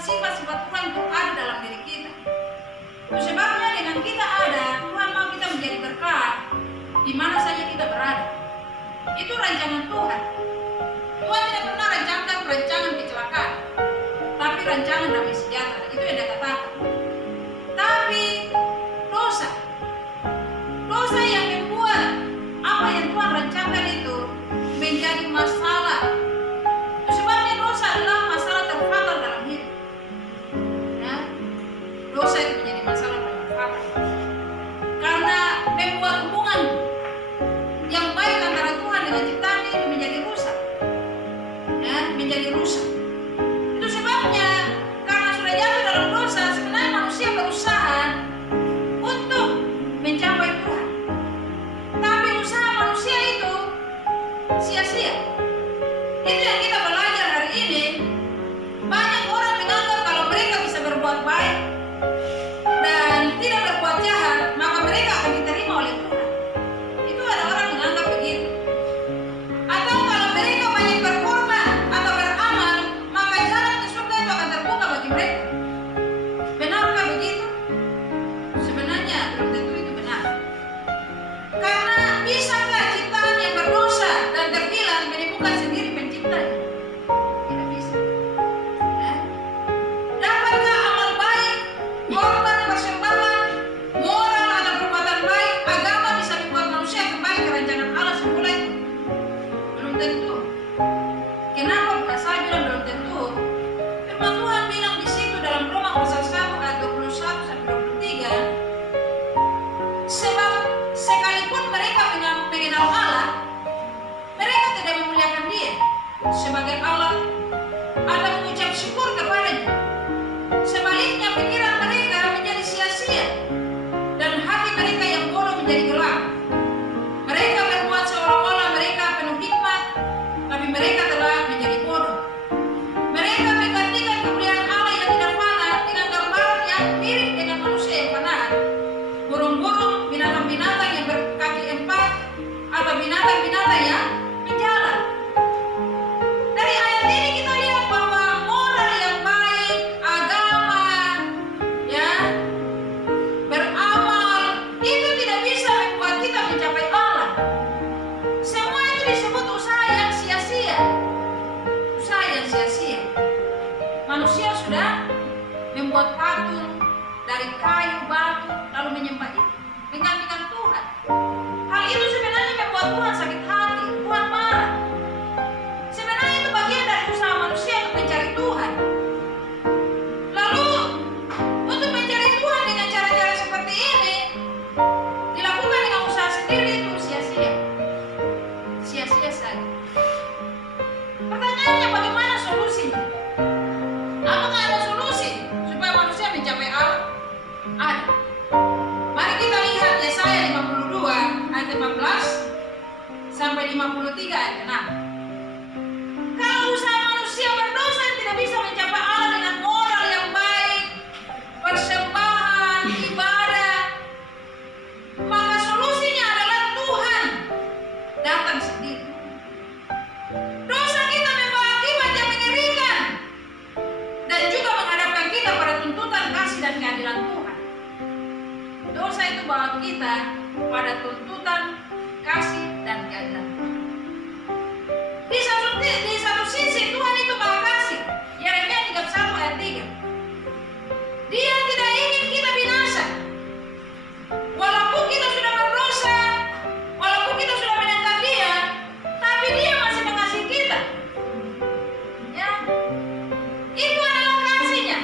sifat-sifat Tuhan itu ada dalam diri kita. Sebabnya dengan kita ada, Tuhan mau kita menjadi berkat di mana saja kita berada. Itu rancangan Tuhan. Tuhan tidak pernah rancangkan rancangan kecelakaan, tapi rancangan damai sejahtera. Itu yang dia katakan. Tapi dosa yang membuat apa yang Tuhan rancangkan itu menjadi masalah. Sebabnya dosa adalah masalah terfatal dalam hidup. Ya, dosa itu menjadi masalah terfatal karena membuat hubungan yang baik antara Tuhan dengan ciptaan itu menjadi rusak. Ya, menjadi rusak. Itu sebabnya karena sudah jatuh dalam dosa, sebenarnya manusia berusaha untuk mencapai Tuhan. Tapi usaha manusia itu sia-sia. Itu yang kita belajar hari ini. Banyak orang menganggap kalau mereka bisa berbuat baik dan tidak berbuat jahat, maka mereka akan diterima oleh Tuhan. Itu ada orang menganggap begitu. Atau kalau mereka banyak berkorban atau beramal, maka jalan ke surga itu akan terbuka bagi mereka. Benarkah begitu? Sebenarnya belum tentu itu benar. Karena bisakah ciptaan yang berdosa dan terhilang menemukan sendiri penciptanya? Tidak bisa. Dapatkah amal baik, korban, persembahan, moral atau perbuatan baik, agama bisa membuat manusia kembali ke rancangan Allah semula itu? Belum tentu. Kenapa saya bilang belum tentu? Firman Tuhan bilang di situ dalam Roma pasal 1 ayat 21 sampai 23, sebab sekalipun mereka mengenal Allah, mereka tidak memuliakan Dia sebagai Allah atau mengucap syukur kepadanya. Sebaliknya pikiran mereka menjadi sia-sia dan hati mereka yang bodoh menjadi gelap. Mereka berbuat seolah-olah mereka penuh hikmat, tapi mereka telah menjadi bodoh. Mereka menggantikan kemuliaan Allah yang tidak fana dengan gambaran yang mirip dengan manusia yang fana, burung-burung, binatang-binatang yang berkaki empat, atau binatang-binatang yang berjalan. Dari ayat ini kita lihat bahwa moral yang baik, agama, ya, beramal, itu tidak bisa membuat kita mencapai Allah. Semua itu disebut usaha yang sia-sia. Usaha yang sia-sia. Manusia sudah membuat patung dari kayu, batu, lalu menyembah itu, menggantikan Tuhan. Hal itu sebenarnya membuat Tuhan sakit hati, Tuhan marah. Sebenarnya itu bagian dari usaha manusia untuk mencari Tuhan. Lalu untuk mencari Tuhan dengan cara-cara seperti ini dilakukan dengan usaha sendiri, itu sia-sia. Sia-sia saja. Pertanyaannya, bagaimana solusinya? Apakah ada solusi supaya manusia mencapai Allah? Ada. Mari kita lihat Yesaya 52 ayat 15 sampai 53 ayat 6. Kalau usaha manusia berdosa tidak bisa mencapai Allah dengan moral yang baik, persembahan, ibadah, maka solusinya adalah Tuhan datang sendiri. Dosa kita membawa akibat yang mengerikan dan juga menghadapkan kita pada tuntutan kasih dan keadilan Tuhan. Dosa itu bawa kita pada tuntutan kasih dan keadilan Tuhan. Di satu sisi Tuhan itu maha kasih. Yeremia 31 ayat 3. Dia tidak ingin kita binasa. Walaupun kita sudah berdosa, walaupun kita sudah menentang Dia, tapi Dia masih mengasihi kita. Ya, itu adalah kasih-Nya.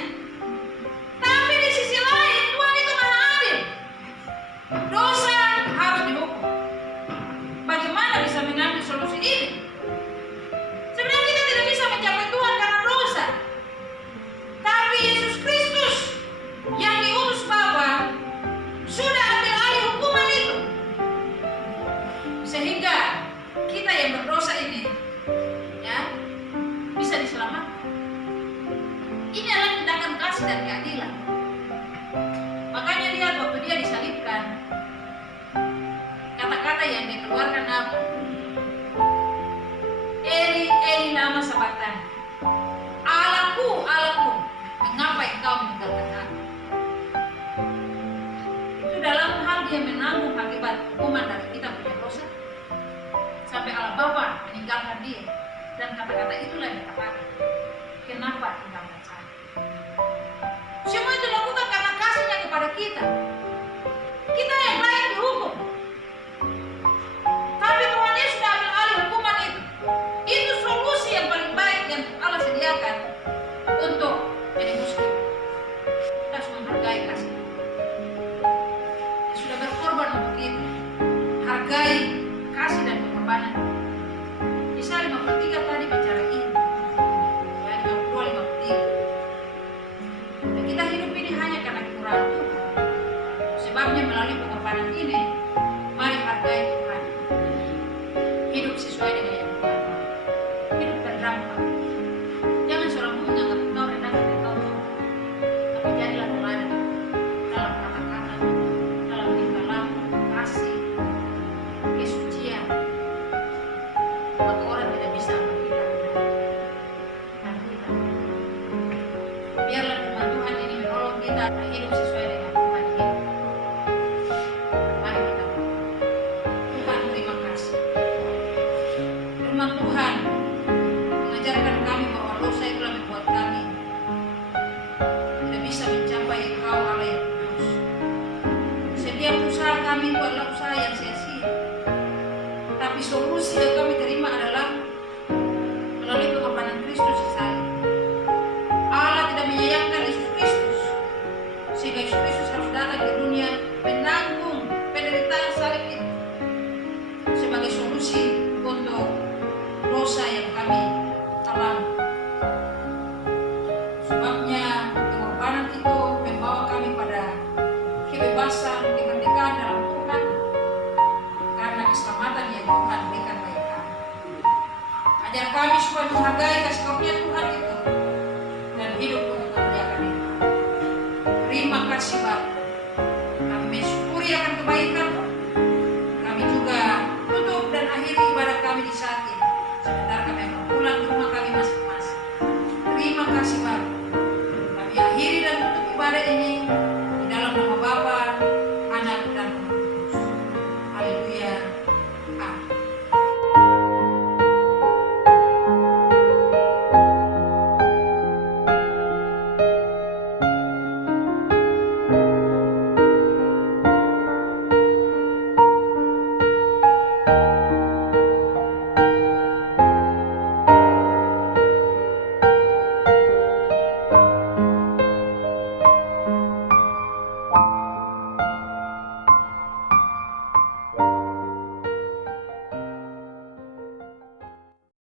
Tapi di sisi lain Tuhan itu maha adil. Dosa harus dihukum. Bagaimana bisa mengambil solusi ini? Sebenarnya kita tidak bisa mencapai Tuhan karena dosa. Tapi Yesus Kristus yang diutus Bapa sudah ambil alih hukuman itu. Sehingga kita yang berdosa ini, ya, bisa diselamatkan. Ini adalah tindakan kasih dan keadilan. Makanya lihat waktu Dia disalibkan, kata-kata yang dikeluarkan apa? Eli, Eli lama sabachthani. Allahku, Allahku, hukuman dari kita punya dosa, sampai Allah Bapa meninggalkan dia, dan kata-kata itulah yang dikatakan, kenapa tinggalkan saya? Semua itu dilakukan karena kasihnya kepada kita. Kita yang layak dihukum, tapi Tuhan Yesus sudah ambil alih hukuman itu. Itu solusi yang paling baik yang Allah sediakan untuk jadi muslim. Kita harus menghargai kasih yang sudah berkorban untuk kita. Hargai kasih dan pengorbanan. Yesaya 53 tadi bicara ini, ya 52, 53. Dan kita hidup ini hanya karena kekurangan Tuhan. Sebabnya melalui pengorbanan ini, mari hargai Tuhan. Hidup sesuai dengan yang Tuhan mau. Hidup berdampak. Jangan seorang pun menganggap engkau rendah dan engkau tinggi. Tapi jadilah teladan dalam kata-kata, dalam tingkah laku, kasih, kesucian. Maka orang tidak bisa menghina kita. Biarlah firman Tuhan ini menolong kita hidup sesuai dengan Tuhan hidup. Mari kita berdoa. Tuhan, terima kasih. Firman Tuhan mengajarkan kami bahwa dosa itulah membuat kami tidak bisa mencapai Engkau Allah yang kudus. Setiap usaha kami itu adalah usaha yang sia-sia. Tapi solusi yang kami terima adalah melalui pengorbanan Kristus salib. Allah tidak menyayangkan Yesus Kristus, sehingga Yesus Kristus harus datang ke dunia menanggung penderitaan salib itu sebagai solusi untuk dosa yang kami alami. Sebabnya pengorbanan itu membawa kami pada kebebasan, kemerdekaan dalam Tuhan, karena keselamatan yang Tuhan berikan bagi kami. Ajar kami supaya menghargai kasih karunia Tuhan